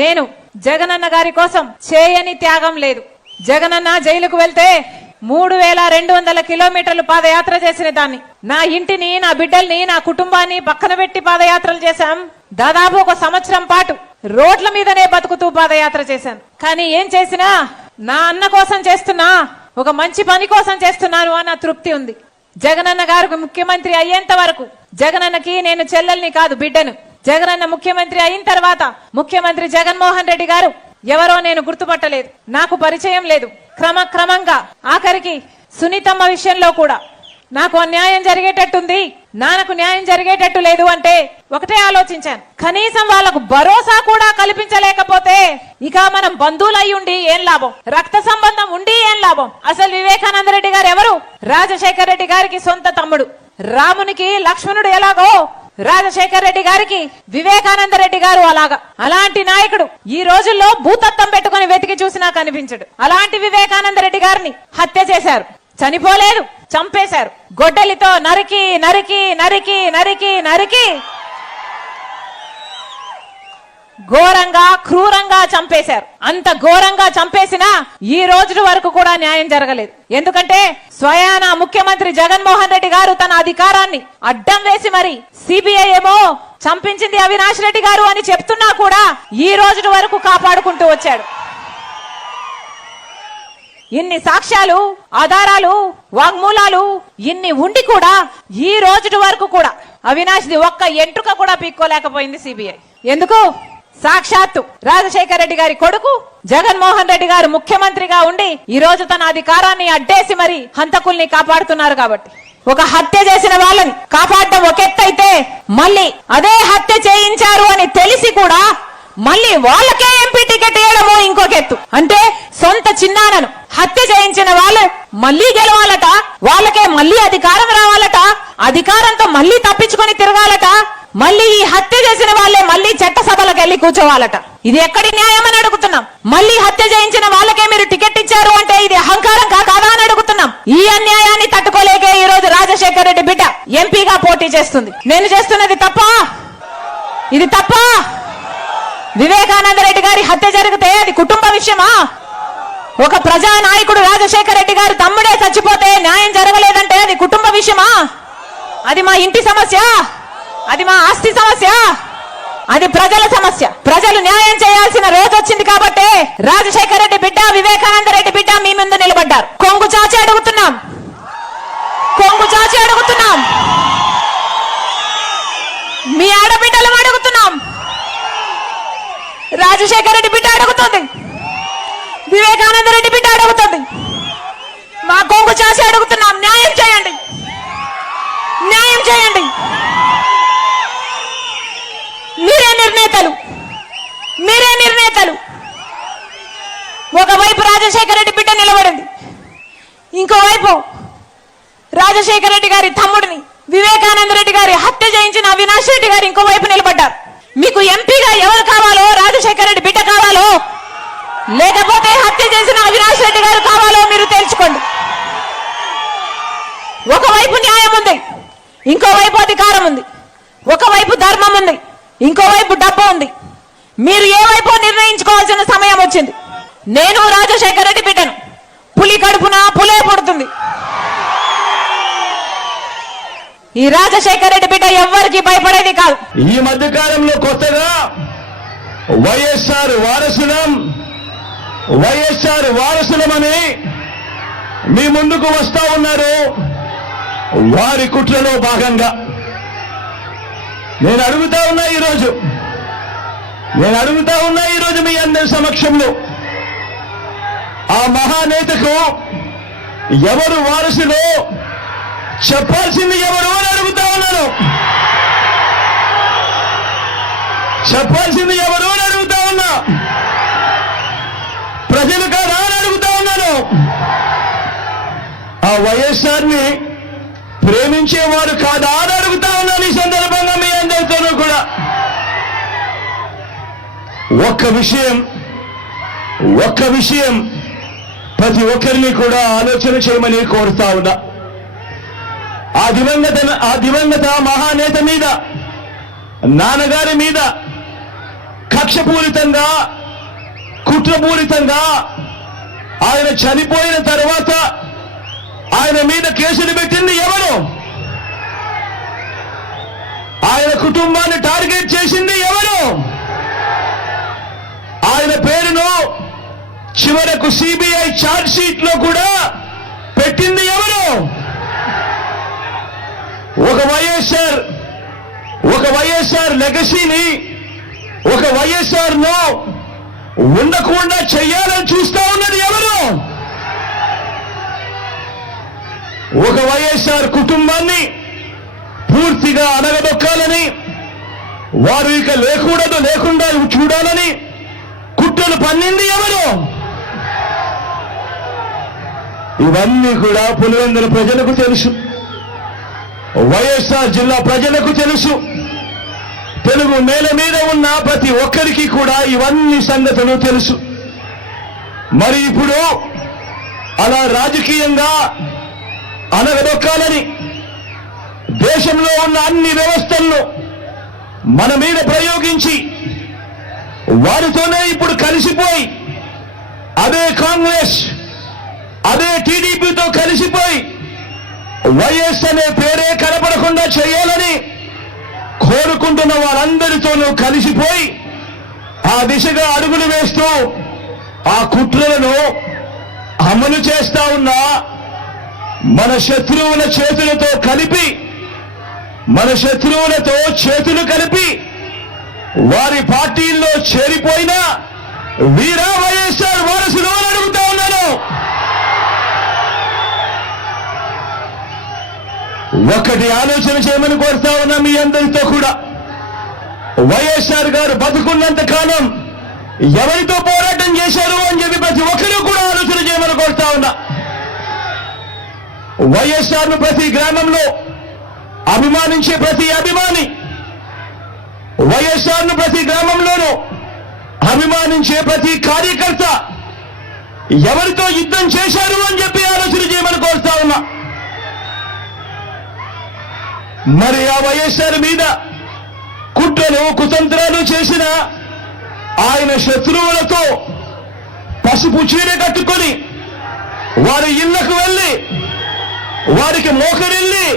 నేను జగనన్న గారి కోసం చేయని త్యాగం లేదు. జగనన్న జైలుకు వెళ్తే 3200 కిలోమీటర్లు పాదయాత్ర చేసిన దాన్ని, నా ఇంటిని, నా బిడ్డల్ని, నా కుటుంబాన్ని పక్కన పెట్టి పాదయాత్రలు చేశాం. దాదాపు 1 సంవత్సరం పాటు రోడ్ల మీదనే బతుకుతూ పాదయాత్ర చేశాను. కానీ ఏం చేసినా నా అన్న కోసం చేస్తున్నా, ఒక మంచి పని కోసం చేస్తున్నాను అన్న తృప్తి ఉంది. జగనన్న గారికి ముఖ్యమంత్రి అయ్యేంత వరకు జగనన్నకి నేను చెల్లెల్ని కాదు, బిడ్డను. జగనన్న ముఖ్యమంత్రి అయిన తర్వాత ముఖ్యమంత్రి జగన్మోహన్ రెడ్డి గారు ఎవరో నేను గుర్తుపట్టలేదు, నాకు పరిచయం లేదు. క్రమంగా ఆఖరికి సునీతమ్మ విషయంలో కూడా నాకు అన్యాయం జరిగేటట్టుంది, నాన్నకు న్యాయం జరిగేటట్టు లేదు అంటే ఒకటే ఆలోచించాను, కనీసం వాళ్లకు భరోసా కూడా కల్పించలేకపోతే ఇక మనం బంధువులై ఉండి ఏం లాభం, రక్త సంబంధం ఉండి ఏం లాభం. అసలు వివేకానంద రెడ్డి గారు ఎవరు? రాజశేఖర రెడ్డి గారికి సొంత తమ్ముడు. రామునికి లక్ష్మణుడు ఎలాగో రాజశేఖర రెడ్డి గారికి వివేకానంద రెడ్డి గారు అలాగా. అలాంటి నాయకుడు ఈ రోజుల్లో భూతత్వం పెట్టుకుని వెతికి చూసినా కనిపించడు. అలాంటి వివేకానంద రెడ్డి గారిని హత్య చేశారు, చనిపోలేదు, చంపేశారు. గొడ్డలితో నరికి నరికి నరికి నరికి నరికి ఘోరంగా క్రూరంగా చంపేశారు. అంత ఘోరంగా చంపేసినా ఈ రోజు వరకు కూడా న్యాయం జరగలేదు. ఎందుకంటే స్వయాన ముఖ్యమంత్రి జగన్మోహన్ రెడ్డి గారు తన అధికారాన్ని అడ్డం వేసి మరి సిబిఐ ఏమో చంపించింది అవినాష్ రెడ్డి గారు అని చెప్తున్నా కూడా ఈ రోజు వరకు కాపాడుకుంటూ వచ్చాడు. ఇన్ని సాక్ష్యాలు, ఆధారాలు, వాగ్మూలాలు ఇన్ని ఉండి కూడా ఈ రోజు వరకు కూడా అవినాష్ది ఒక్క ఎంట్రుక కూడా పీక్కోలేకపోయింది సిబిఐ. ఎందుకు? సాక్షాత్తు రాజశేఖర రెడ్డి గారి కొడుకు జగన్మోహన్ రెడ్డి గారు ముఖ్యమంత్రిగా ఉండి ఈ రోజు తన అధికారాన్ని అడ్డేసి మరి హంతకుల్ని కాపాడుతున్నారు. కాబట్టి ఒక హత్య చేసిన వాళ్ళని కాపాడడం ఒక ఎత్తు అయితే, మళ్ళీ అదే హత్య చేయించారు అని తెలిసి కూడా మళ్ళీ వాళ్ళకే ఎంపీ టికెట్ ఇవ్వడము ఇంకొక ఎత్తు. అంటే సొంత చిన్నానను హత్య చేయించిన వాళ్ళు మళ్ళీ గెలవాలట, వాళ్ళకే మళ్ళీ అధికారం రావాలట, అధికారంతో మళ్ళీ తప్పించుకొని తిరగాలట, మళ్ళీ ఈ హత్య చేసిన వాళ్ళే మళ్ళీ చట్టసభలకు వెళ్లి కూర్చోవాలట. ఇది ఎక్కడి న్యాయం అని అడుగుతున్నాం. మళ్ళీ హత్య చేయించిన వాళ్ళకే మీరు టికెట్ ఇచ్చారు అంటే ఇది అహంకారం కాదా అని అడుగుతున్నాం. ఈ అన్యాయాన్ని తట్టుకోలేకే ఈ రోజు రాజశేఖర రెడ్డి బిడ్డ ఎంపీగా పోటీ చేస్తుంది. నేను చేస్తున్నది తప్పా? ఇది తప్పా? వివేకానంద రెడ్డి గారి హత్య జరిగితే అది కుటుంబ విషయమా? ఒక ప్రజా నాయకుడు రాజశేఖర రెడ్డి గారు తమ్ముడే చచ్చిపోతే న్యాయం జరగలేదంటే అది కుటుంబ విషయమా? అది మా ఇంటి సమస్య, అది మా ఆస్తి సమస్య, అది ప్రజల సమస్య. ప్రజలు న్యాయం చేయాల్సిన రోజు వచ్చింది కాబట్టి రాజశేఖర రెడ్డి బిడ్డ, వివేకానంద రెడ్డి బిడ్డ మీ ముందు నిలబడ్డారు. కొంగు చాచి అడుగుతున్నాం, కొంగు చాచి అడుగుతున్నాం, మీ ఆడబిడ్డలు అడుగుతున్నాం. రాజశేఖర రెడ్డి బిడ్డ అడుగుతుంది, వివేకానంద రెడ్డి బిడ్డ అడుగుతుంది. మా కొంగు చాచి అడుగుతున్నాం, న్యాయం చేయండి, న్యాయం చేయండి. మీరే నిర్ణేతలు, మీరే నిర్ణేతలు. ఒకవైపు రాజశేఖర రెడ్డి బిడ్డ నిలబడింది, ఇంకోవైపు రాజశేఖర రెడ్డి గారి తమ్ముడిని వివేకానంద రెడ్డి గారి హత్య చేయించిన అవినాష్ రెడ్డి గారు ఇంకోవైపు నిలబడ్డారు. మీకు ఎంపీగా ఎవరు కావాలో? రాజశేఖర రెడ్డి బిడ్డ కావాలో, లేకపోతే హత్య చేసిన అవినాష్ రెడ్డి గారు కావాలో మీరు తెలుసుకోండి. ఒకవైపు న్యాయం ఉంది, ఇంకోవైపు అధికారం ఉంది. ఒకవైపు ధర్మం ఉంది, ఇంకోవైపు డబ్బు ఉంది. మీరు ఏ వైపు నిర్ణయించుకోవాల్సిన సమయం వచ్చింది. నేను రాజశేఖర రెడ్డి బిడ్డను. పులి కడుపున పులే పుడుతుంది. ఈ రాజశేఖర రెడ్డి బిడ్డ ఎవ్వరికి భయపడేది కాదు. ఈ మధ్య కాలంలో కొత్తగా వైఎస్ఆర్ వారసులమని మీ ముందుకు వస్తా ఉన్నారు. వారి కుట్రలో భాగంగా నేను అడుగుతా ఉన్నా ఈరోజు మీ అందరి సమక్షంలో, ఆ మహానేతకు ఎవరు వారసులో చెప్పాల్సింది ఎవరు అని అడుగుతా ఉన్నాను. చెప్పాల్సింది ఎవరు అని అడుగుతా ఉన్నా. ప్రజలు కాదా అని అడుగుతా ఉన్నాను. ఆ వైఎస్ఆర్ని ప్రేమించేవారు కాదా అని అడుగుతా ఉన్నాను. ఈ సందర్భంగా మీ అందరితోనూ కూడా ఒక్క విషయం ప్రతి ఒక్కరిని కూడా ఆలోచన చేయమని కోరుతా ఉన్నా. ఆ దివంగత మహానేత మీద, నాన్నగారి మీద కక్షపూరితంగా కుట్రపూరితంగా ఆయన చనిపోయిన తర్వాత ఆయన మీద కేసులు పెట్టింది ఎవరు? ఆయన కుటుంబాన్ని టార్గెట్ చేసింది ఎవరు? ఆయన పేరును చివరకు సిబిఐ ఛార్జ్ షీట్ లో కూడా పెట్టింది ఎవరు? ఒక వైఎస్ఆర్ లెగసీని, ఒక వైఎస్ఆర్ ను ఉండకుండా చెయ్యాలని చూస్తా ఉన్నది ఎవరు? ఒక వైఎస్ఆర్ కుటుంబాన్ని పూర్తిగా అనగదొక్కాలని, వారు ఇక లేకుండా చూడాలని కుట్రలు పన్నింది ఎవరు? ఇవన్నీ కూడా పులివెందుల ప్రజలకు తెలుసు, వైఎస్ఆర్ జిల్లా ప్రజలకు తెలుసు, తెలుగు నేల మీద ఉన్న ప్రతి ఒక్కరికి కూడా ఇవన్నీ సంగతులు తెలుసు. మరి ఇప్పుడు అలా రాజకీయంగా అనగదొక్కాలని దేశంలో ఉన్న అన్ని వ్యవస్థలను మన మీద ప్రయోగించి వారితోనే ఇప్పుడు కలిసిపోయి అదే కాంగ్రెస్ అదే టీడీపీతో కలిసిపోయి వైఎస్ అనే పేరే కనపడకుండా చేయాలని కోరుకుంటున్న వారందరితోనూ కలిసిపోయి ఆ దిశగా అడుగులు వేస్తూ ఆ కుట్రలను అమలు చేస్తా ఉన్న మన శత్రువుల చేతులతో కలిపి, మన శత్రువులతో చేతులు కలిపి వారి పార్టీల్లో చేరిపోయిన వీరా వైఎస్ఆర్ వారసులు అని అడుగుతా ఉన్నాను. ఒకటి ఆలోచన చేయమని కోరుతా ఉన్నా మీ అందరితో కూడా. వైఎస్ఆర్ గారు బతుకున్నంత కాలం ఎవరితో పోరాటం చేశారు అని చెప్పి ప్రతి ఒక్కరూ కూడా ఆలోచన చేయమని కోరుతా ఉన్నా. వైఎస్ఆర్ ను ప్రతి గ్రామంలో అభిమానించే ప్రతి అభిమాని, వైఎస్ఆర్ ను ప్రతి గ్రామంలోనూ అభిమానించే ప్రతి కార్యకర్త ఎవరితో యుద్ధం చేశారు అని చెప్పి ఆలోచన చేయమని కోరుతా ఉన్నా. మరి ఆ వైఎస్ఆర్ మీద కుట్రలు కుతంత్రాలు చేసిన ఆయన శత్రువులతో పసుపు చీర కట్టుకొని వారి ఇళ్లకు వెళ్ళి వారికి మోకరిల్లి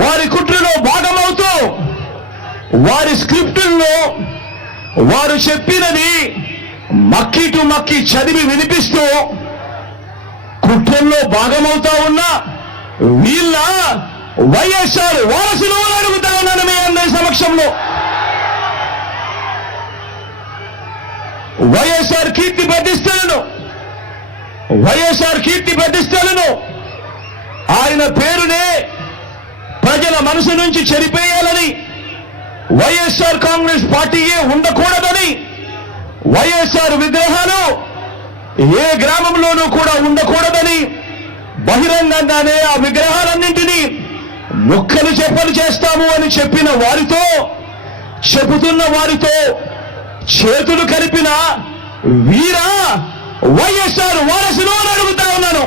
వారి కుట్రలో భాగమవుతూ వారి స్క్రిప్టుల్లో వారు చెప్పినది మక్కి టు మక్కి చదివి వినిపిస్తూ కుట్రల్లో భాగమవుతా ఉన్న వీళ్ళ వైఎస్ఆర్ వారసులు అని అడుగుతా ఉన్నాను మీ అందరి సమక్షంలో. వైఎస్ఆర్ కీర్తి ప్రతిష్టలను ఆయన పేరునే ప్రజల మనసు నుంచి చెరిపేయాలని, వైఎస్ఆర్ కాంగ్రెస్ పార్టీయే ఉండకూడదని, వైఎస్ఆర్ విగ్రహాలు ఏ గ్రామంలోనూ కూడా ఉండకూడదని బహిరంగంగానే ఆ విగ్రహాలన్నింటినీ ముక్కలు చెప్పలు చేస్తాము అని చెప్పుతున్న వారితో చేతులు కలిపిన వీరా వైఎస్ఆర్ వారసులు అని అడుగుతా ఉన్నాను.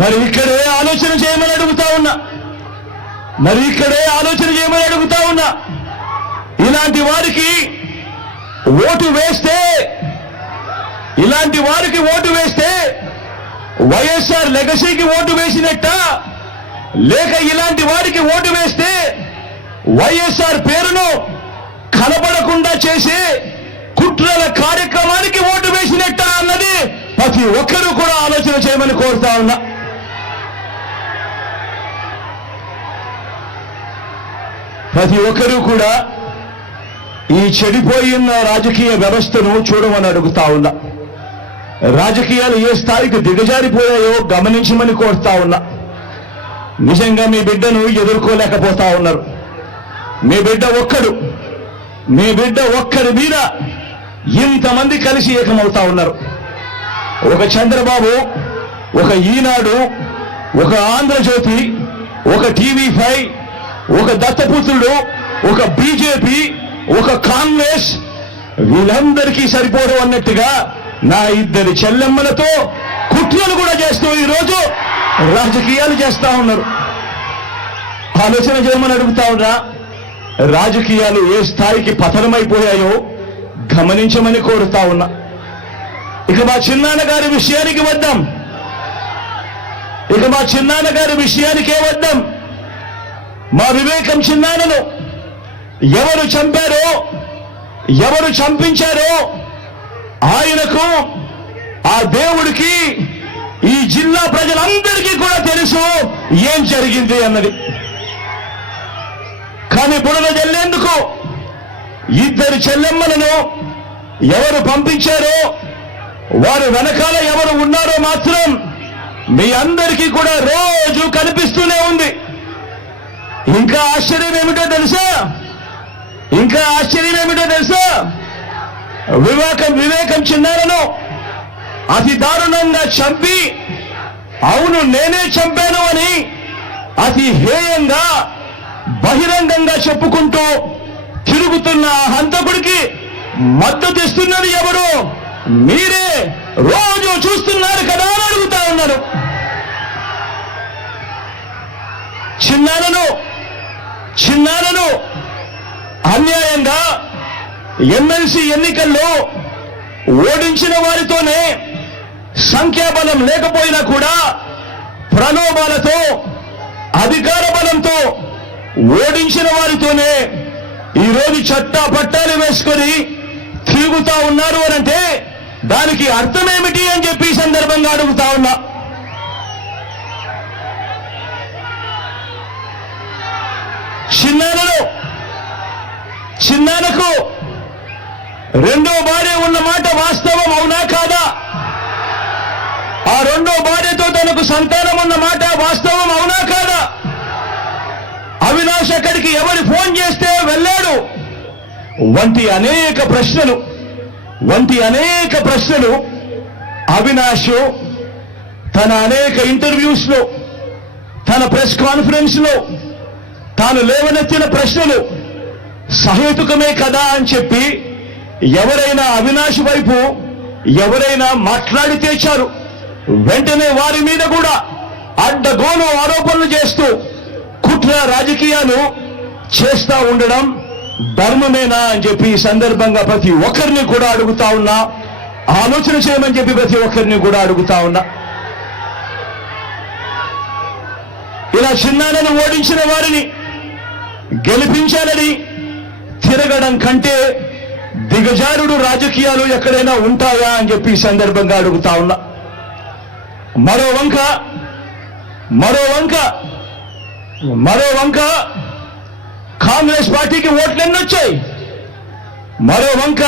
మరి ఇక్కడే ఆలోచన చేయమని అడుగుతా ఉన్నా. ఇలాంటి వారికి ఓటు వేస్తే వైఎస్ఆర్ లెగసీకి ఓటు వేసినట్ట, లేక ఇలాంటి వారికి ఓటు వేస్తే వైఎస్ఆర్ పేరును కనబడకుండా చేసే కుట్రల కార్యక్రమానికి ఓటు వేసినట్ట అన్నది ప్రతి ఒక్కరూ కూడా ఆలోచన చేయమని కోరుతా ఉన్నా. ప్రతి ఒక్కరూ కూడా ఈ చెడిపోయిన రాజకీయ వ్యవస్థను చూడమని అడుగుతా ఉన్నా. రాజకీయాలు ఏ స్థాయికి దిగజారిపోయాయో గమనించమని కోరుతా ఉన్నా. నిజంగా మీ బిడ్డను ఎదుర్కోలేకపోతా ఉన్నారు. మీ బిడ్డ ఒక్కడి మీద ఇంతమంది కలిసి ఏకమవుతా ఉన్నారు. ఒక చంద్రబాబు, ఒక ఈనాడు, ఒక ఆంధ్రజ్యోతి, ఒక టీవీ5, ఒక దత్తపుత్రుడు, ఒక బీజేపీ, ఒక కాంగ్రెస్, వీళ్ళందరికీ సరిపోరు అన్నట్టుగా నా ఇద్దరి చెల్లెమ్మలతో కుట్రలు కూడా చేస్తూ ఈరోజు రాజకీయాలు చేస్తా ఉన్నారు. ఆలోచన చేయమని అడుగుతా ఉన్నా. రాజకీయాలు ఏ స్థాయికి పతనమైపోయాయో గమనించమని కోరుతా ఉన్నా. ఇక మా చిన్నాన్న గారి విషయానికి వద్దాం. మా వివేకం చిన్నాన్నను ఎవరు చంపారో, ఎవరు చంపించారో ఆయనకు, ఆ దేవుడికి, ఈ జిల్లా ప్రజలందరికీ కూడా తెలుసు ఏం జరిగింది అన్నది. కానీ బురద జల్లేందుకు ఇద్దరు చెల్లెమ్మలను ఎవరు పంపించారో, వారు వెనకాల ఎవరు ఉన్నారో మాత్రం మీ అందరికీ కూడా రోజు కనిపిస్తూనే ఉంది. ఇంకా ఆశ్చర్యం ఏమిటో తెలుసా? వివేకం చిన్నారను అతి దారుణంగా చంపి, అవును నేనే చంపాను అని అతి హేయంగా బహిరంగంగా చెప్పుకుంటూ తిరుగుతున్న ఆ హంతకుడికి మద్దతు ఇస్తున్నది ఎవరు? మీరే. రోజు చూస్తున్నారు కదా అని అడుగుతా ఉన్నారు. చిన్నారను అన్యాయంగా ఎమ్మెల్సీ ఎన్నికల్లో ఓడించిన వారితోనే, సంఖ్యాబలం లేకపోయినా కూడా ప్రలోభాలతో, అధికార బలంతో ఓడించిన వారితోనే ఈరోజు చట్టా పట్టాలు వేసుకొని తిరుగుతా ఉన్నారు అనంటే దానికి అర్థమేమిటి అని చెప్పి ఈ సందర్భంగా అడుగుతా ఉన్నా. చిన్నానకు రెండో భార్య ఉన్న మాట వాస్తవం అవునా కాదా? ఆ రెండో భార్యతో తనకు సంతానం ఉన్న మాట వాస్తవం అవునా కాదా? అవినాష్ అక్కడికి ఎవరు ఫోన్ చేస్తే వెళ్ళాడు వంటి అనేక ప్రశ్నలు అవినాష్ తన అనేక ఇంటర్వ్యూస్ లో, తన ప్రెస్ కాన్ఫరెన్స్ లో తాను లేవనెత్తిన ప్రశ్నలు సహేతుకమే కదా అని చెప్పి ఎవరైనా అవినాష్ వైపు ఎవరైనా మాట్లాడితే చాలు వెంటనే వారి మీద కూడా అడ్డగోలు ఆరోపణలు చేస్తూ కుట్ర రాజకీయాలు చేస్తా ఉండడం ధర్మమేనా అని చెప్పి ఈ సందర్భంగా ప్రతి ఒక్కరిని కూడా అడుగుతా ఉన్నా. ఆలోచన చేయమని చెప్పి ప్రతి ఒక్కరిని కూడా అడుగుతా ఉన్నా. ఇలా చిన్నాన్నను ఓడించిన వారిని గెలిపించాలని తిరగడం కంటే దిగజారుడు రాజకీయాలు ఎక్కడైనా ఉంటాయా అని చెప్పి ఈ సందర్భంగా అడుగుతా ఉన్నా. మరో వంక కాంగ్రెస్ పార్టీకి ఓట్లు ఎన్నొచ్చాయి. మరో వంక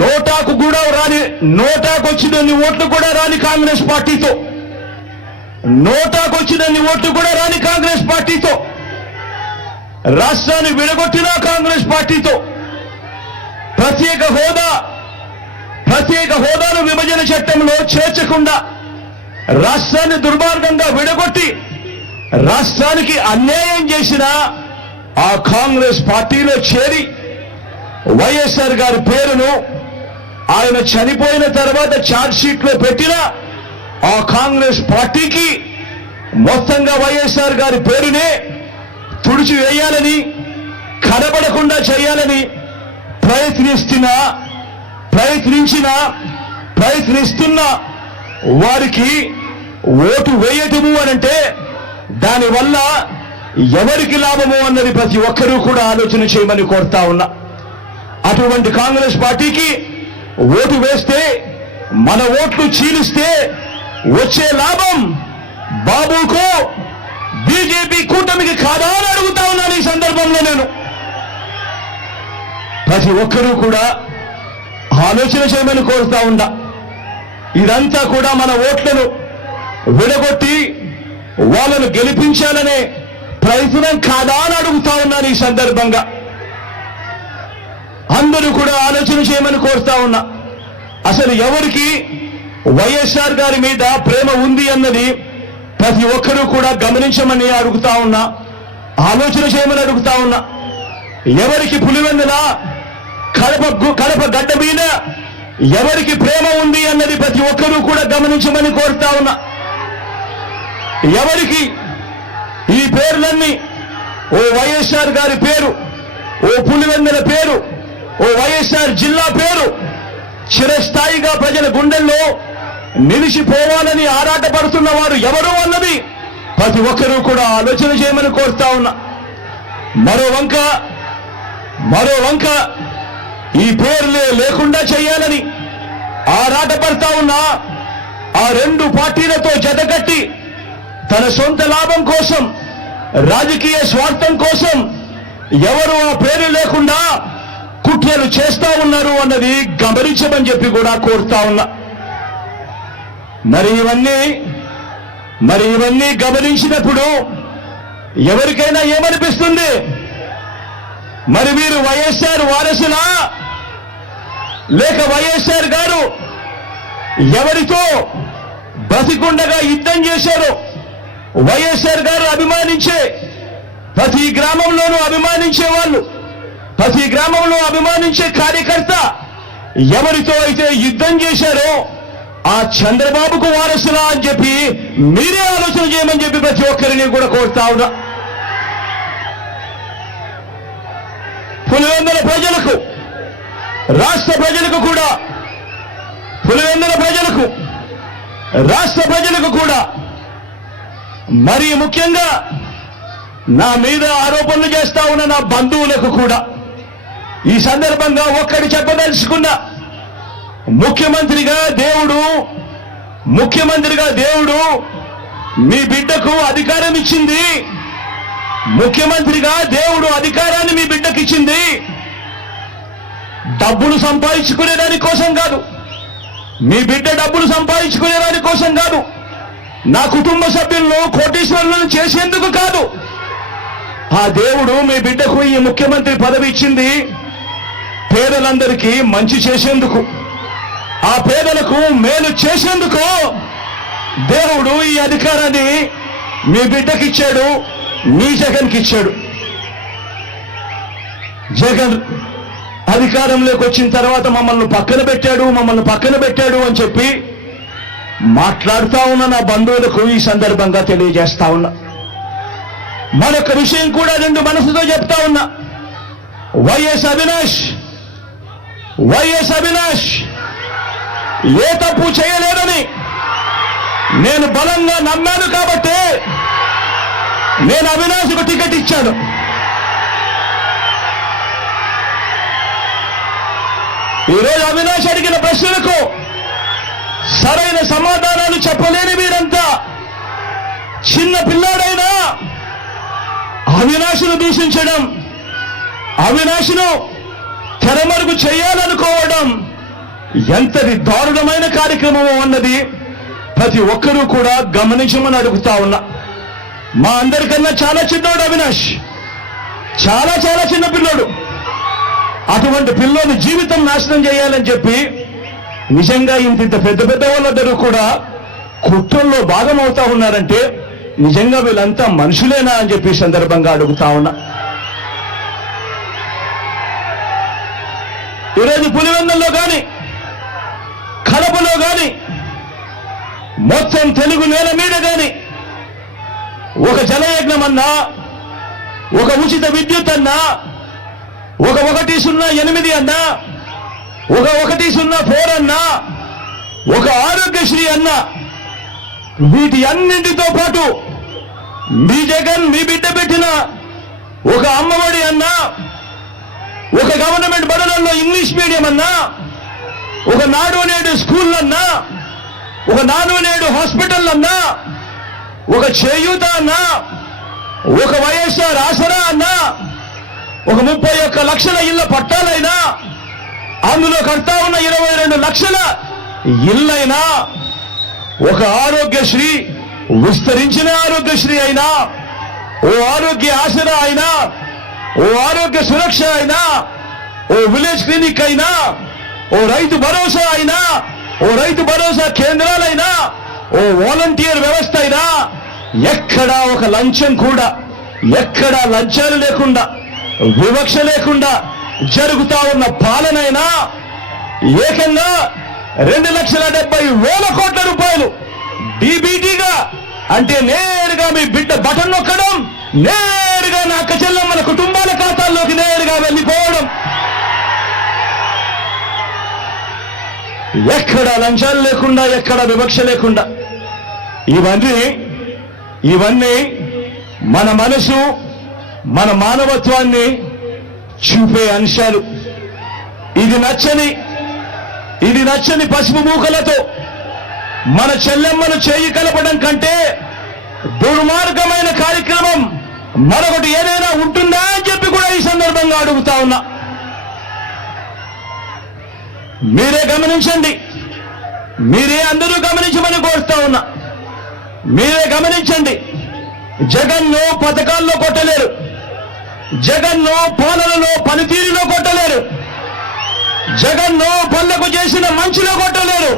నోటాకు వచ్చినన్ని ఓట్లు కూడా రాని కాంగ్రెస్ పార్టీతో, రాష్ట్రాన్ని విడగొట్టిన కాంగ్రెస్ పార్టీతో, ప్రత్యేక హోదాను విభజన చట్టంలో చేర్చకుండా రాష్ట్రాన్ని దుర్మార్గంగా విడగొట్టి రాష్ట్రానికి అన్యాయం చేసిన ఆ కాంగ్రెస్ పార్టీలో చేరి వైఎస్ఆర్ గారి పేరును ఆయన చనిపోయిన తర్వాత ఛార్జ్ షీట్ లో పెట్టిన ఆ కాంగ్రెస్ పార్టీకి మొత్తంగా వైఎస్ఆర్ గారి పేరునే తుడిచి వేయాలని, కనబడకుండా చేయాలని ప్రయత్నిస్తున్న వారికి ఓటు వేయటము అనంటే దానివల్ల ఎవరికి లాభము అన్నది ప్రతి ఒక్కరూ కూడా ఆలోచన చేయమని కోరుతా ఉన్నా. అటువంటి కాంగ్రెస్ పార్టీకి ఓటు వేస్తే, మన ఓట్లు చీలిస్తే వచ్చే లాభం బాబుకు, బీజేపీ కూటమికి కాదా అని అడుగుతా ఉన్నాను. ఈ సందర్భంలో నేను ప్రతి ఒక్కరూ కూడా ఆలోచన చేయమని కోరుతా ఉన్నా. ఇదంతా కూడా మన ఓట్లను విడగొట్టి వాళ్ళను గెలిపించాలనే ప్రయత్నం కాదా అని అడుగుతా ఉన్నాను. ఈ సందర్భంగా అందరూ కూడా ఆలోచన చేయమని కోరుతా ఉన్నా. అసలు ఎవరికి వైఎస్ఆర్ గారి మీద ప్రేమ ఉంది అన్నది ప్రతి ఒక్కరూ కూడా గమనించమని అడుగుతా ఉన్నా, ఆలోచన చేయమని అడుగుతా ఉన్నా. ఎవరికి పులివెందుల కడప గడ్డ మీద ఎవరికి ప్రేమ ఉంది అన్నది ప్రతి ఒక్కరూ కూడా గమనించమని కోరుతా ఉన్నా. ఎవరికి ఈ పేర్లన్నీ, ఓ వైఎస్ఆర్ గారి పేరు ఓ పులివెందుల పేరు, ఓ వైఎస్ఆర్ జిల్లా పేరు చిరస్థాయిగా ప్రజల గుండెల్లో నిలిచిపోవాలని ఆరాటపడుతున్న వారు ఎవరు అన్నది ప్రతి ఒక్కరూ కూడా ఆలోచన చేయమని కోరుతా ఉన్నా. మరో వంక ఈ పేర్లే లేకుండా చేయాలని ఆరాటపడతా ఉన్నా ఆ రెండు పార్టీలతో జతకట్టి తన సొంత లాభం కోసం, రాజకీయ స్వార్థం కోసం ఎవరు ఆ పేరు లేకుండా కుట్రలు చేస్తా ఉన్నారు అన్నది గమనించమని చెప్పి కూడా కోరుతా ఉన్నా. మరి ఇవన్నీ గమనించినప్పుడు ఎవరికైనా ఏమనిపిస్తుంది? మరి వీరు వైఎస్ఆర్ వారసులా, లేక వైఎస్ఆర్ గారు ఎవరితో బతికుండగా యుద్ధం చేశారో, వైఎస్ఆర్ గారు అభిమానించే ప్రతి గ్రామంలోనూ అభిమానించే వాళ్ళు, ప్రతి గ్రామంలో అభిమానించే కార్యకర్త ఎవరితో అయితే యుద్ధం చేశారో ఆ చంద్రబాబుకు వారసులా అని చెప్పి మీరే ఆలోచన చేయమని చెప్పి ప్రతి ఒక్కరిని కూడా కోరుతా ఉన్నా. పులివెందుల ప్రజలకు, రాష్ట్ర ప్రజలకు కూడా, పులివెందుల ప్రజలకు, రాష్ట్ర ప్రజలకు కూడా, మరీ ముఖ్యంగా నా మీద ఆరోపణలు చేస్తా ఉన్న నా బంధువులకు కూడా ఈ సందర్భంగా ఒక్కటి చెప్పదలుచుకున్నా. ముఖ్యమంత్రిగా దేవుడు మీ బిడ్డకు అధికారం ఇచ్చింది. ముఖ్యమంత్రిగా దేవుడు అధికారాన్ని మీ బిడ్డకి ఇచ్చింది డబ్బులు సంపాదించుకునే దాని కోసం కాదు, మీ బిడ్డ డబ్బులు సంపాదించుకునే దాని కోసం కాదు, నా కుటుంబ సభ్యులను కోటీశ్వరులను చేసేందుకు కాదు. ఆ దేవుడు మీ బిడ్డకు ఈ ముఖ్యమంత్రి పదవి ఇచ్చింది పేదలందరికీ మంచి చేసేందుకు, ఆ పేదలకు మేలు చేసేందుకు దేవుడు ఈ అధికారాన్ని మీ బిడ్డకిచ్చాడు, మీ జగన్కి ఇచ్చాడు. జగన్ అధికారంలోకి వచ్చిన తర్వాత మమ్మల్ని పక్కన పెట్టాడు అని చెప్పి మాట్లాడుతా ఉన్న నా బంధువులకు ఈ సందర్భంగా తెలియజేస్తా ఉన్నా. మరొక విషయం కూడా రెండు మనసుతో చెప్తా ఉన్నా. వైఎస్ అవినాష్ ఏ తప్పు చేయలేదని నేను బలంగా నమ్మాను కాబట్టి నేను అవినాష్కు టికెట్ ఇచ్చాను. ఈరోజు అవినాష్ అడిగిన ప్రశ్నలకు సరైన సమాధానాలు చెప్పలేని మీరంతా చిన్న పిల్లాడైనా అవినాష్ను దూషించడం, అవినాష్ను తెరమరుగు చేయాలనుకోవడం ఎంతటి దారుణమైన కార్యక్రమం అన్నది ప్రతి ఒక్కరూ కూడా గమనించమని అడుగుతా ఉన్నా. మా అందరికన్నా చాలా చిన్నోడు అవినాష్, చాలా చిన్న పిల్లోడు. అటువంటి పిల్లోని జీవితం నాశనం చేయాలని చెప్పి నిజంగా ఇంత పెద్ద వాళ్ళందరూ కూడా కుట్రల్లో భాగం అవుతా ఉన్నారంటే నిజంగా వీళ్ళంతా మనుషులేనా అని చెప్పి సందర్భంగా అడుగుతా ఉన్నా. ఈరోజు పులివెందుల్లో కానీ, కడపలో కానీ, మొత్తం తెలుగు నేల మీద కానీ ఒక జలయజ్ఞం అన్నా, ఒక ఉచిత విద్యుత్ అన్నా, ఒక 108 అన్నా, ఒక 104 అన్నా, ఒక ఆరోగ్యశ్రీ అన్నా, వీటి అన్నింటితో పాటు మీ జగన్ మీ బిడ్డ పెట్టిన ఒక అమ్మఒడి అన్నా, ఒక గవర్నమెంట్ బడులలో ఇంగ్లీష్ మీడియం అన్నా, ఒక నాడు నేడు స్కూల్ అన్నా, ఒక నాడు నేడు హాస్పిటల్ అన్నా, ఒక చేయూత అన్నా, ఒక వైఎస్ఆర్ ఆసరా అన్నా, ఒక 31 లక్షల ఇళ్ల పట్టాలైనా, అందులో కడతా ఉన్న 22 లక్షల ఇళ్లైనా, ఒక ఆరోగ్యశ్రీ విస్తరించిన ఆరోగ్యశ్రీ అయినా, ఓ ఆరోగ్య ఆసరా అయినా, ఓ ఆరోగ్య సురక్ష అయినా, ఓ విలేజ్ క్లినిక్ అయినా, ఓ రైతు భరోసా అయినా, ఓ రైతు భరోసా కేంద్రాలైనా, ఓ వాలంటీర్ వ్యవస్థ అయినా, ఎక్కడా ఒక లంచం కూడా, ఎక్కడా లంచాలు లేకుండా, వివక్ష లేకుండా జరుగుతా ఉన్న పాలనైనా ఏకంగా 2,70,000 కోట్ల రూపాయలు డీబీటీగా, అంటే నేరుగా మీ బిడ్డ బటన్ నొక్కడం, నేరుగా నా అక్క చెల్లెమ్మల కుటుంబాల ఖాతాల్లోకి నేరుగా వెళ్ళిపోవడం, ఎక్కడ లంచాలు లేకుండా, ఎక్కడ వివక్ష లేకుండా, ఇవన్నీ మన మనసు, మన మానవత్వాన్ని చూపే అంశాలు. ఇది నచ్చని పసుపు మూకలతో మన చెల్లెమ్మను చేయి కలపడం కంటే దుర్మార్గమైన కార్యక్రమం మరొకటి ఏదైనా ఉంటుందా అని చెప్పి కూడా ఈ సందర్భంగా అడుగుతా ఉన్నా. మీరే గమనించండి, మీరే అందరూ గమనించమని కోరుతా ఉన్నా. మీరే గమనించండి, జగన్ను పథకాల్లో కొట్టలేరు, జగన్ను పాలనలో పనితీరులో కొట్టలేరు, జగన్ను పనులకు చేసిన మంచిలో కొట్టలేరు,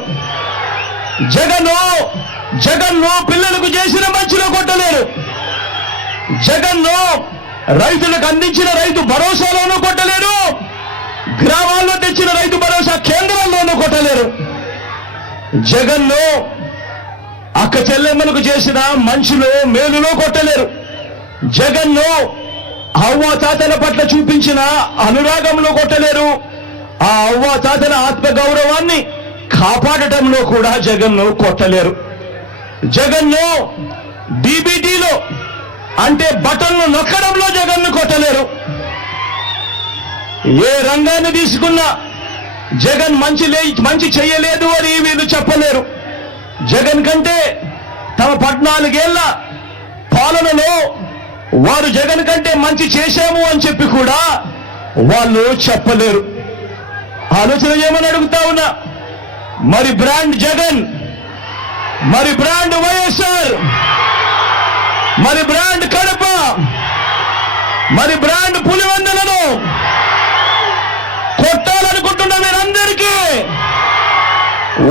జగన్ను పిల్లలకు చేసిన మంచిలో కొట్టలేరు, జగన్ను రైతులకు అందించిన రైతు భరోసాలోనూ కొట్టలేరు, గ్రామాల్లో తెచ్చిన రైతు భరోసా కేంద్రాల్లోనూ కొట్టలేరు. జగన్ను అక్క చెల్లెమ్మలకు చేసిన మంచిలో మేలులో కొట్టలేరు. జగన్ను అవ్వ తాతల పట్ల చూపించిన అనురాగంలో కొట్టలేరు. ఆ అవ్వ తాతల ఆత్మగౌరవాన్ని కాపాడటంలో కూడా జగన్ను కొట్టలేరు. జగన్ను డీబీటీలో అంటే బటన్లు నొక్కడంలో జగన్ను కొట్టలేరు. ఏ రంగాన్ని తీసుకున్నా జగన్ మంచి చెయ్యలేదు అని వీళ్ళు చెప్పలేరు. జగన్ కంటే తమ 14 ఏళ్ల పాలనలో వారు జగన్ కంటే మంచి చేశాము అని చెప్పి కూడా వాళ్ళు చెప్పలేరు. ఆలోచన చేయమని అడుగుతా ఉన్నా. మరి బ్రాండ్ జగన్, మరి బ్రాండ్ వైఎస్ఆర్, మరి బ్రాండ్ కడప, మరి బ్రాండ్ పులివెందులను కొట్టాలనుకుంటున్న మీరందరికీ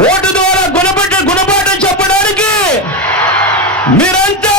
ఓటు ద్వారా గుణపాఠం చెప్పడానికి మీరంతా